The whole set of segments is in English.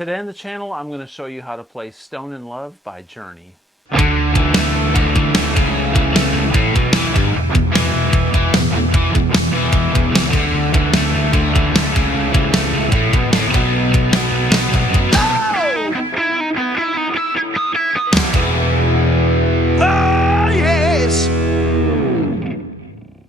Today on the channel, I'm going to show you how to play Stone in Love by Journey.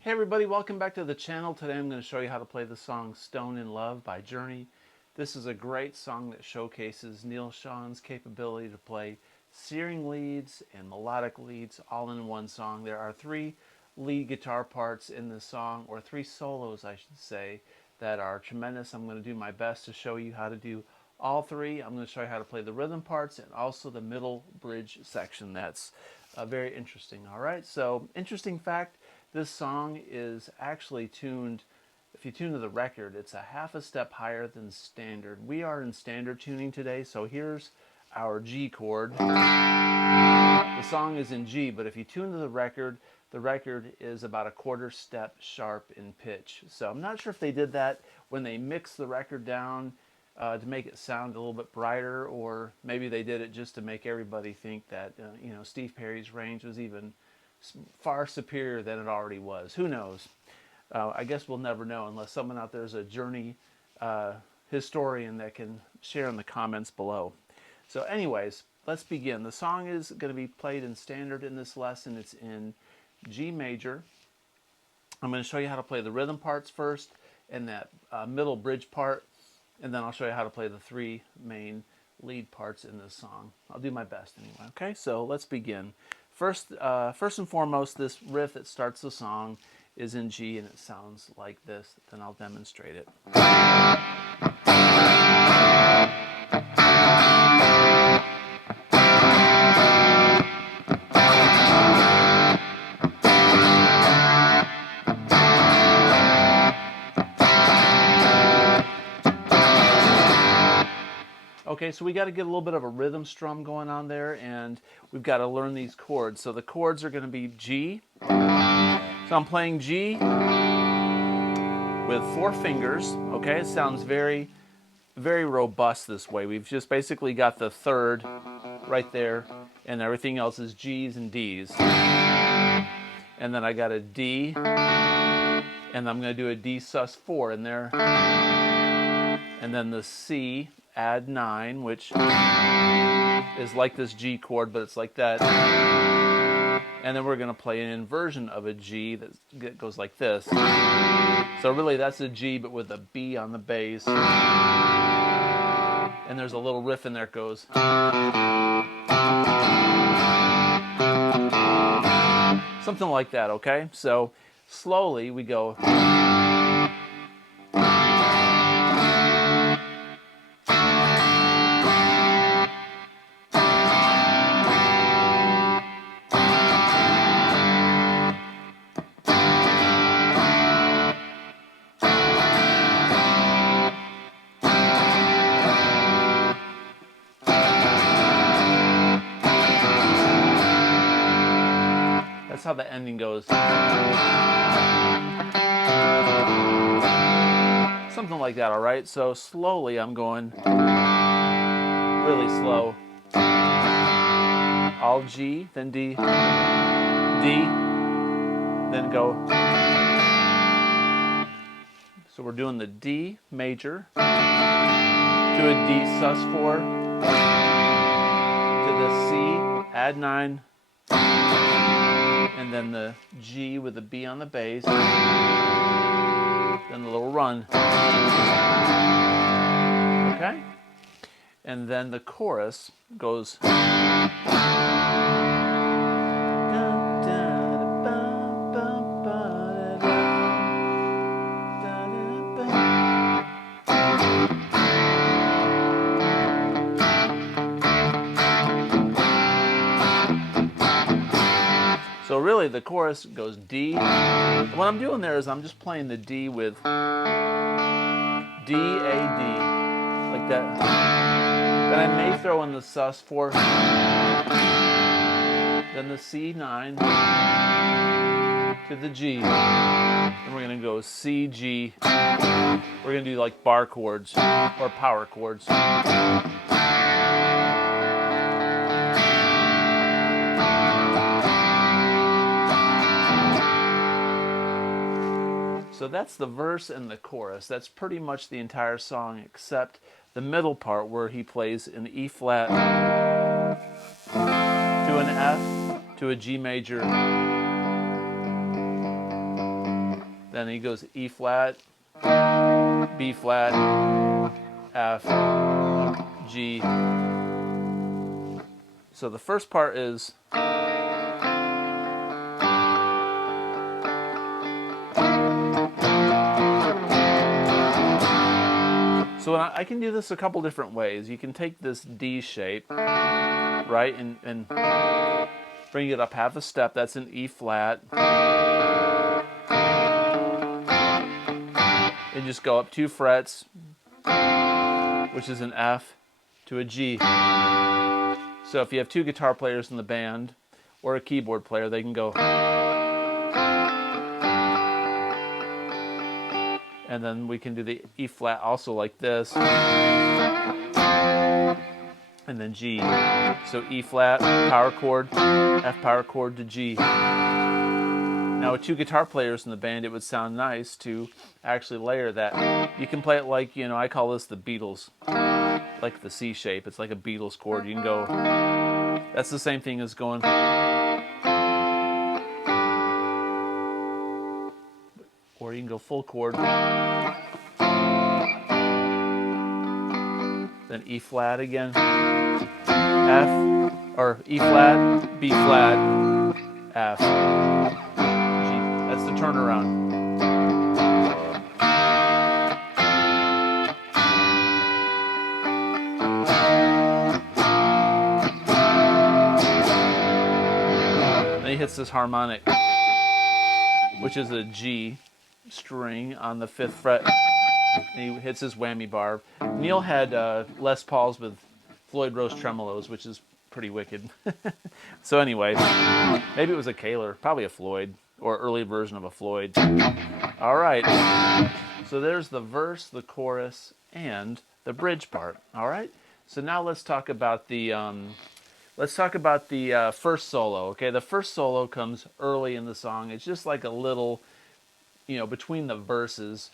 Hey everybody, welcome back to the channel. Today I'm going to show you how to play the song Stone in Love by Journey. This is a great song that showcases Neal Schon's capability to play searing leads and melodic leads all in one song. There are 3 lead guitar parts in this song, or 3 solos I should say, that are tremendous. I'm going to do my best to show you how to do all 3. I'm going to show you how to play the rhythm parts and also the middle bridge section. That's very interesting. Alright, so interesting fact, this song is actually tuned, if you tune to the record, it's a half a step higher than standard. We are in standard tuning today, so here's our G chord. The song is in G, but if you tune to the record is about a 1/4 step sharp in pitch. So I'm not sure if they did that when they mixed the record down to make it sound a little bit brighter, or maybe they did it just to make everybody think that Steve Perry's range was even far superior than it already was. Who knows? I guess we'll never know unless someone out there is a Journey historian that can share in the comments below. So anyways, let's begin. The song is going to be played in standard in this lesson. It's in G major. I'm going to show you how to play the rhythm parts first and that middle bridge part, and then I'll show you how to play the 3 main lead parts in this song. I'll do my best anyway. Okay, so let's begin. First and foremost, this riff that starts the song is in G, and it sounds like this. Then I'll demonstrate it. Okay, so we got to get a little bit of a rhythm strum going on there, and we've got to learn these chords. So the chords are going to be G. So I'm playing G with 4 fingers. Okay, it sounds very, very robust this way. We've just basically got the 3rd right there, and everything else is G's and D's. And then I got a D, and I'm going to do a D sus4 in there. And then the C, add 9, which is like this G chord, but it's like that. And then we're going to play an inversion of a G that goes like this. So really that's a G, but with a B on the bass. And there's a little riff in there that goes. Something like that, okay? So slowly we go. That's how the ending goes. Something like that, all right? So slowly I'm going really slow. All G, then D, D, then go. So we're doing the D major to a D sus4 to the C, add 9, and then the G with the B on the bass, then the little run. Okay? And then the chorus goes. So really the chorus goes D. What I'm doing there is I'm just playing the D with D, A, D, like that. Then I may throw in the sus4, then the C9 to the G. and we're going to go C, G. We're going to do like bar chords or power chords. So that's the verse and the chorus. That's pretty much the entire song except the middle part where he plays an E flat to an F to a G major. Then he goes E flat, B flat, F, G. So the first part is so I can do this a couple different ways. You can take this D shape, right, and bring it up half a step. That's an E flat. And just go up 2 frets, which is an F, to a G. So if you have 2 guitar players in the band, or a keyboard player, they can go. And then we can do the E flat also like this. And then G. So E flat, power chord, F power chord to G. Now with 2 guitar players in the band, it would sound nice to actually layer that. You can play it like, I call this the Beatles, like the C shape. It's like a Beatles chord. You can go, that's the same thing as going. Or you can go full chord. Then E flat again. F, or E flat, B flat, F, G. That's the turnaround. Then he hits this harmonic, which is a G string on the 5th fret. And he hits his whammy bar. Neal had Les Pauls with Floyd Rose tremolos, which is pretty wicked. So anyway, maybe it was a Kaler, probably a Floyd, or early version of a Floyd. All right, so there's the verse, the chorus, and the bridge part. All right, so now let's talk about the first solo. Okay, the first solo comes early in the song. It's just like a little, between the verses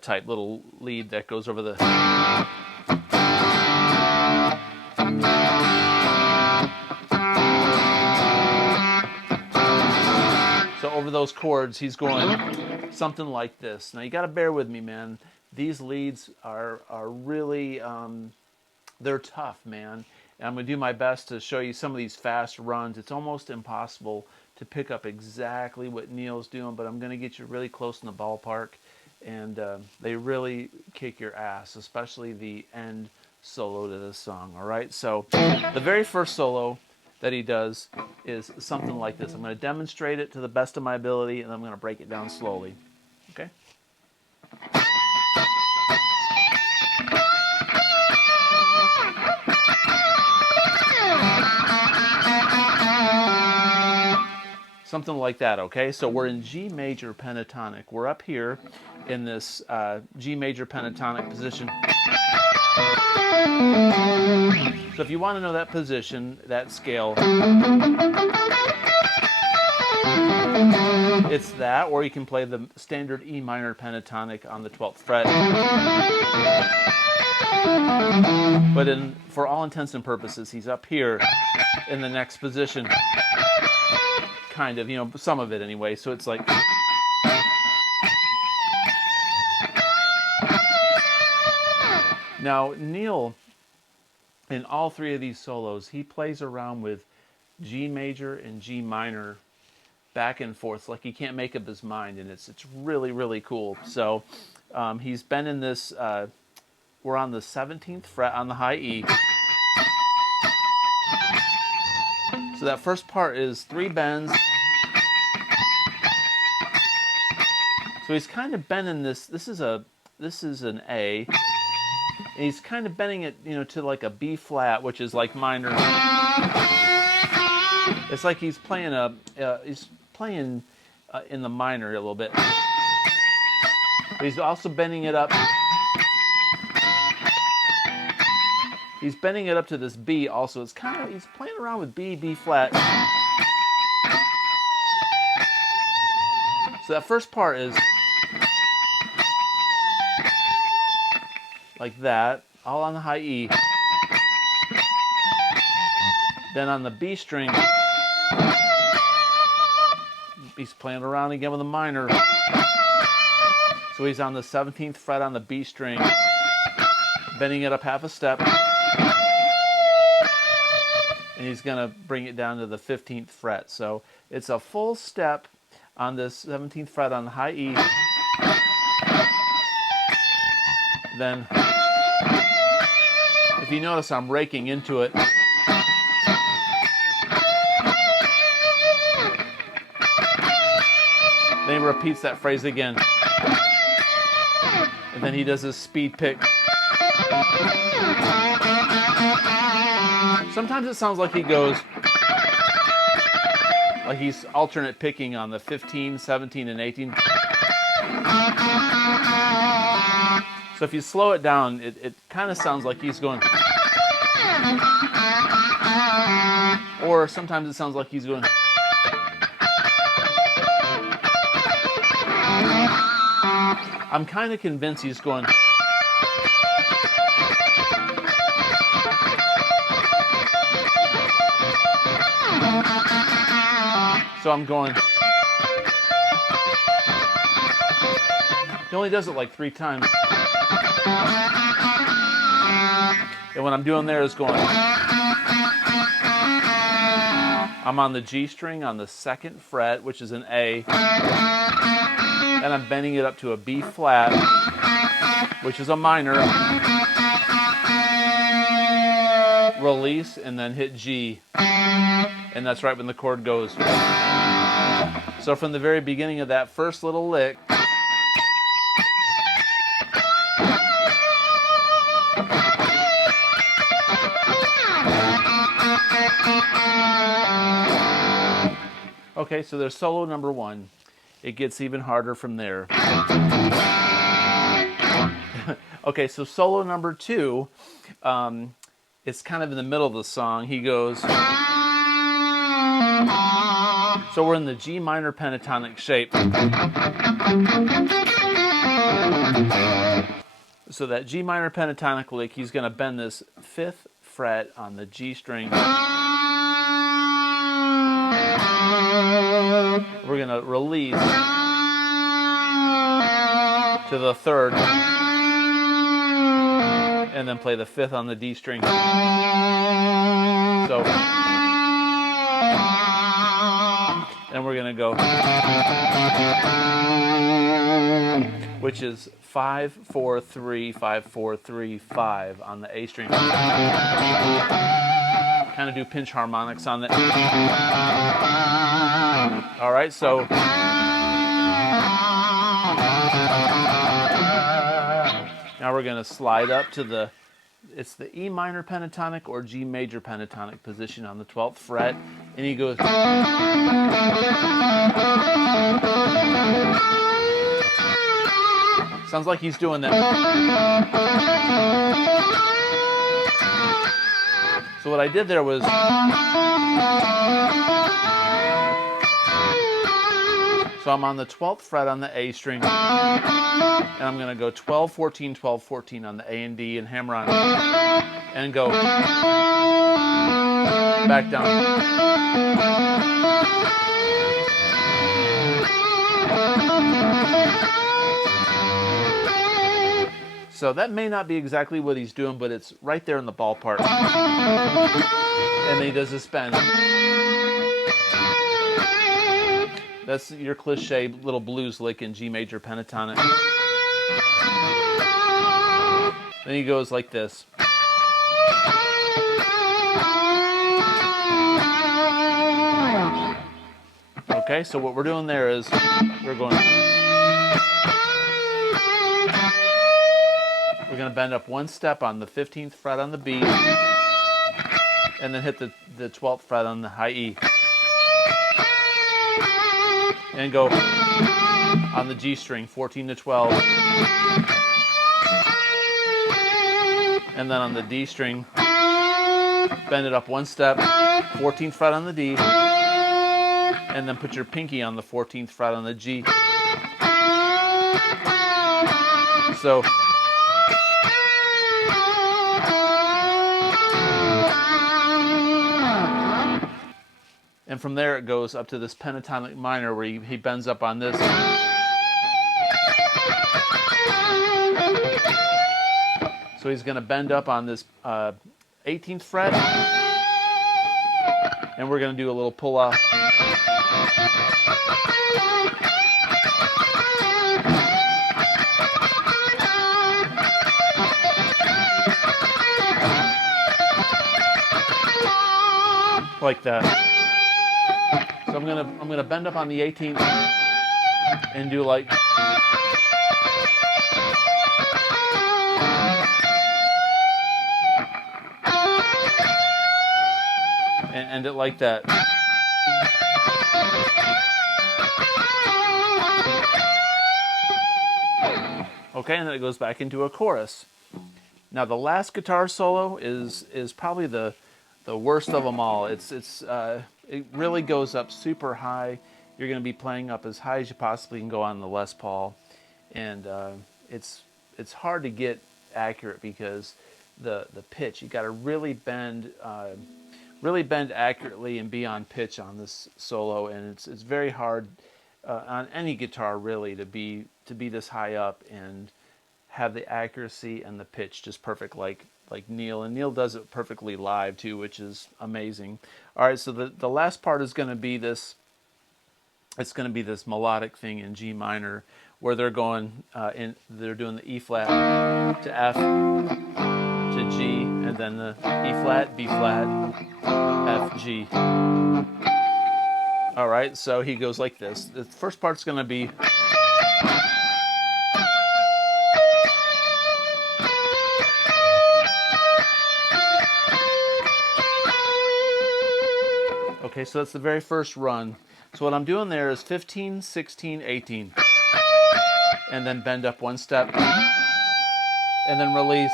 type little lead that goes over the. So over those chords, he's going something like this. Now you got to bear with me, man. These leads are really they're tough, man. And I'm going to do my best to show you some of these fast runs. It's almost impossible to pick up exactly what Neal's doing, but I'm going to get you really close in the ballpark. And they really kick your ass, especially the end solo to this song, all right? So the very first solo that he does is something like this. I'm going to demonstrate it to the best of my ability, and I'm going to break it down slowly, okay? Something like that, okay? So we're in G major pentatonic. We're up here in this G major pentatonic position. So if you want to know that position, that scale, it's that, or you can play the standard E minor pentatonic on the 12th fret. But for all intents and purposes, he's up here in the next position. Kind of, some of it anyway. So it's like. Now, Neal, in all 3 of these solos, he plays around with G major and G minor back and forth, like he can't make up his mind, and it's really, really cool. So he's been in this, we're on the 17th fret on the high E. So that first part is 3 bends. So he's kind of bending this. This is an A. And he's kind of bending it, to like a B flat, which is like minor. It's like he's playing in the minor a little bit. But he's also bending it up. He's bending it up to this B also. It's kind of, he's playing around with B, B flat. So that first part is like that, all on the high E. Then on the B string, he's playing around again with a minor. So he's on the 17th fret on the B string, bending it up half a step. And he's going to bring it down to the 15th fret. So it's a full step on this 17th fret on the high E. Then, if you notice, I'm raking into it. Then he repeats that phrase again. And then he does his speed pick. Sometimes it sounds like he goes, like he's alternate picking on the 15, 17, and 18. So if you slow it down, it kind of sounds like he's going. Or sometimes it sounds like he's going. I'm kind of convinced he's going. So I'm going. He only does it like 3 times. And what I'm doing there is going. I'm on the G string on the 2nd fret, which is an A. And I'm bending it up to a B flat, which is a minor. Release, and then hit G. And that's right when the chord goes. So from the very beginning of that first little lick, okay, so there's solo number 1. It gets even harder from there. Okay, so solo number 2, it's kind of in the middle of the song. He goes. So we're in the G minor pentatonic shape. So that G minor pentatonic lick, he's going to bend this 5th fret on the G string. We're going to release to the 3rd, and then play the 5th on the D string. So, and we're going to go, which is 5, 4, 3, 5, 4, 3, 5 on the A string. Kind of do pinch harmonics on it. All right, so now we're going to slide up to the, it's the E minor pentatonic or G major pentatonic position on the 12th fret, and he goes. Sounds like he's doing that. So what I did there was, so I'm on the 12th fret on the A string, and I'm going to go 12, 14, 12, 14 on the A and D and hammer on it, and go back down. So that may not be exactly what he's doing, but it's right there in the ballpark. And then he does this bend. That's your cliche little blues lick in G major pentatonic. Then he goes like this. Okay, so what we're doing there is we're going. We're going to bend up 1 step on the 15th fret on the B, and then hit the 12th fret on the high E. And go on the G string, 14 to 12. And then on the D string, bend it up one step, 14th fret on the D, and then put your pinky on the 14th fret on the G. So and from there it goes up to this pentatonic minor where he bends up on this. So he's going to bend up on this 18th fret, and we're going to do a little pull off. Like that. So I'm gonna bend up on the 18th and do like, and end it like that. Okay, and then it goes back into a chorus. Now the last guitar solo is probably the worst of them all. It really goes up super high. You're going to be playing up as high as you possibly can go on the Les Paul, and it's hard to get accurate because the pitch, you got to really bend accurately and be on pitch on this solo, and it's very hard on any guitar really to be this high up and have the accuracy and the pitch just perfect like Neal. And Neal does it perfectly live too, which is amazing. All right, so the last part is going to be this. It's going to be this melodic thing in G minor, where they're going they're doing the E flat to F to G, and then the E flat, B flat, F, G. All right, so he goes like this. The first part's going to be. Okay, so that's the very first run. So what I'm doing there is 15, 16, 18. And then bend up one step. And then release.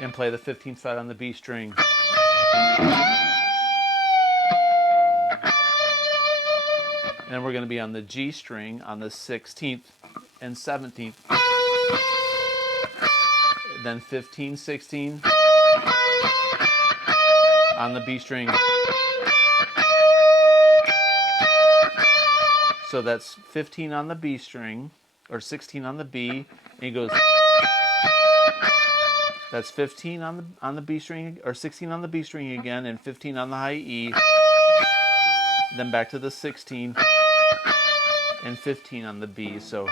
And play the 15th fret on the B string. And then we're going to be on the G string on the 16th and 17th. Then 15, 16. On the B string. So that's 15 on the B string, or 16 on the B, and he goes. That's 15 on the B string, or 16 on the B string again, and 15 on the high E. Then back to the 16 and 15 on the B. So.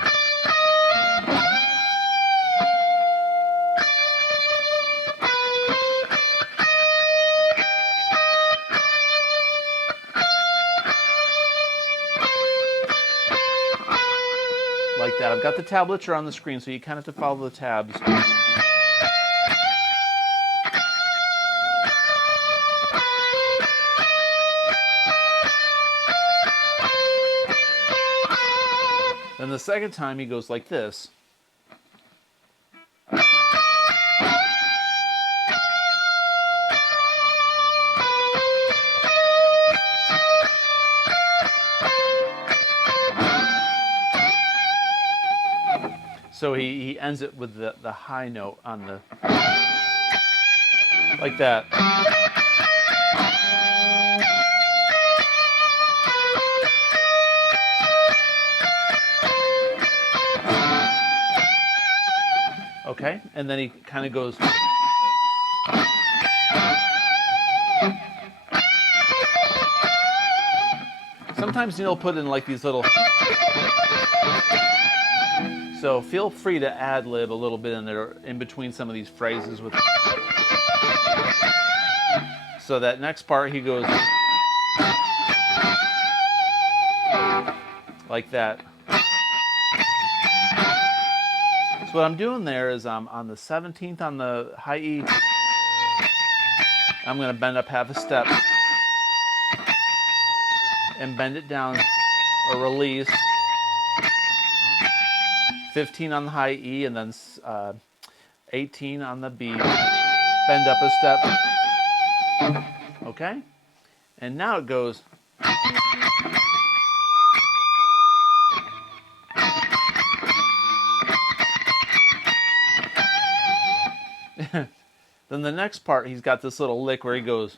Like that. I've got the tablature on the screen, so you kind of have to follow the tabs. Then the second time he goes like this. So he ends it with the high note on the, like that. Okay, and then he kind of goes. Sometimes Neal put in like these little. So feel free to ad-lib a little bit in there, in between some of these phrases. So that next part he goes like that. So what I'm doing there is on the 17th on the high E, I'm going to bend up half a step and bend it down a release, 15 on the high E, and then 18 on the B. Bend up a step. Okay? And now it goes. Then the next part, he's got this little lick where he goes.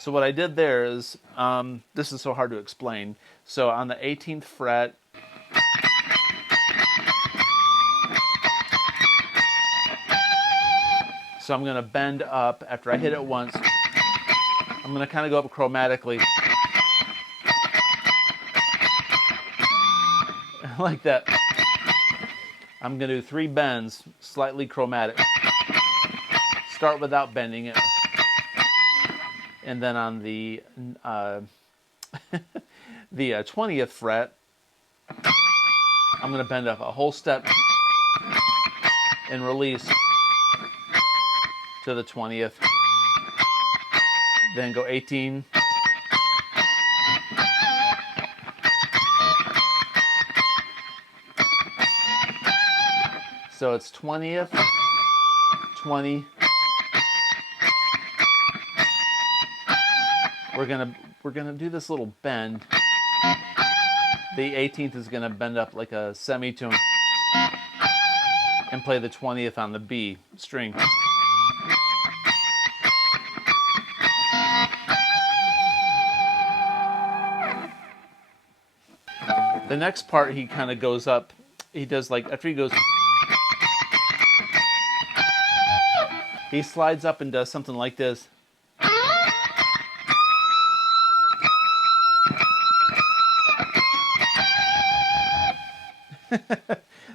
So what I did there is, this is so hard to explain. So on the 18th fret, so I'm going to bend up after I hit it once. I'm going to kind of go up chromatically. Like that. I'm going to do 3 bends, slightly chromatic. Start without bending it. And then on the the 20th fret, I'm going to bend up a whole step and release to the 20th. Then go 18. So it's 20th, 20. We're gonna do this little bend. The 18th is gonna bend up like a semitone and play the 20th on the B string. The next part he kind of goes up. He does like after he goes. He slides up and does something like this.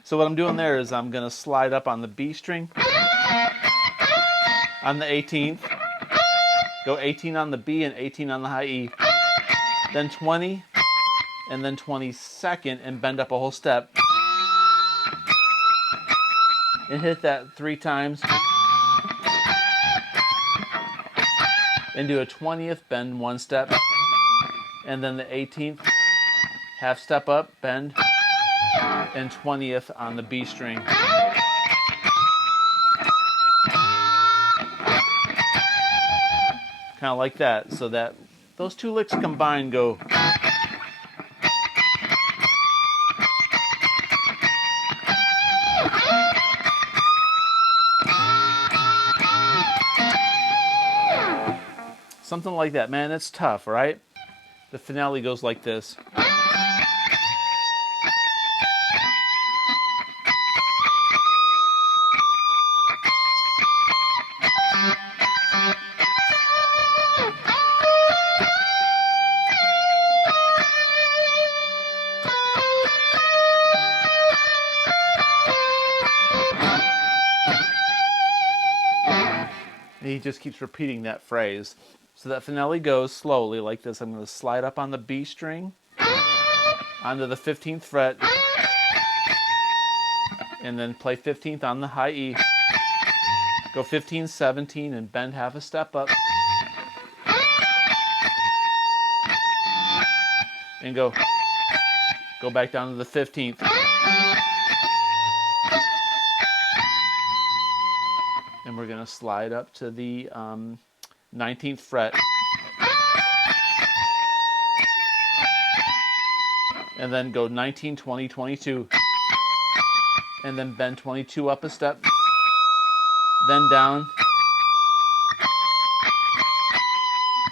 So what I'm doing there is I'm going to slide up on the B string on the 18th, go 18 on the B and 18 on the high E, then 20, and then 22nd, and bend up a whole step. And hit that 3 times. And do a 20th, bend 1 step. And then the 18th, half step up, bend, and 20th on the B string. Kind of like that, so that those 2 licks combined go. Something like that. Man, it's tough, right? The finale goes like this. He just keeps repeating that phrase. So that finale goes slowly like this. I'm going to slide up on the B string, onto the 15th fret, and then play 15th on the high E. Go 15, 17, and bend half a step up. And go back down to the 15th. And we're going to slide up to the 19th fret. And then go 19, 20, 22. And then bend 22 up a step. Then down.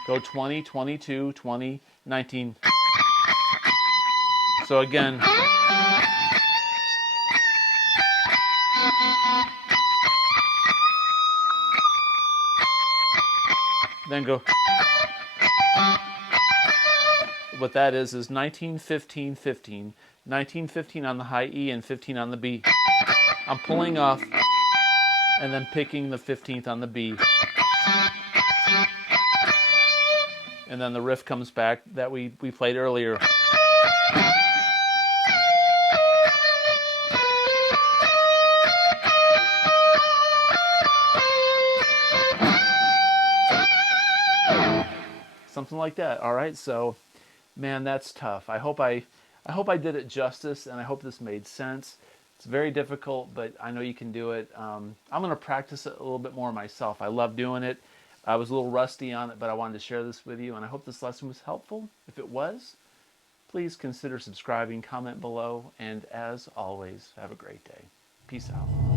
Go 20, 22, 20, 19. So again. Then go. What that is 19, 15, 15. 19, 15 on the high E and 15 on the B. I'm pulling off and then picking the 15th on the B. And then the riff comes back that we played earlier. something like that. All right, so man, that's tough. I hope I did it justice, and I hope this made sense. It's very difficult, but I know you can do it. I'm going to practice it a little bit more myself. I love doing it. I was a little rusty on it, but I wanted to share this with you, and I hope this lesson was helpful. If it was, please consider subscribing, comment below, and as always, have a great day. Peace out.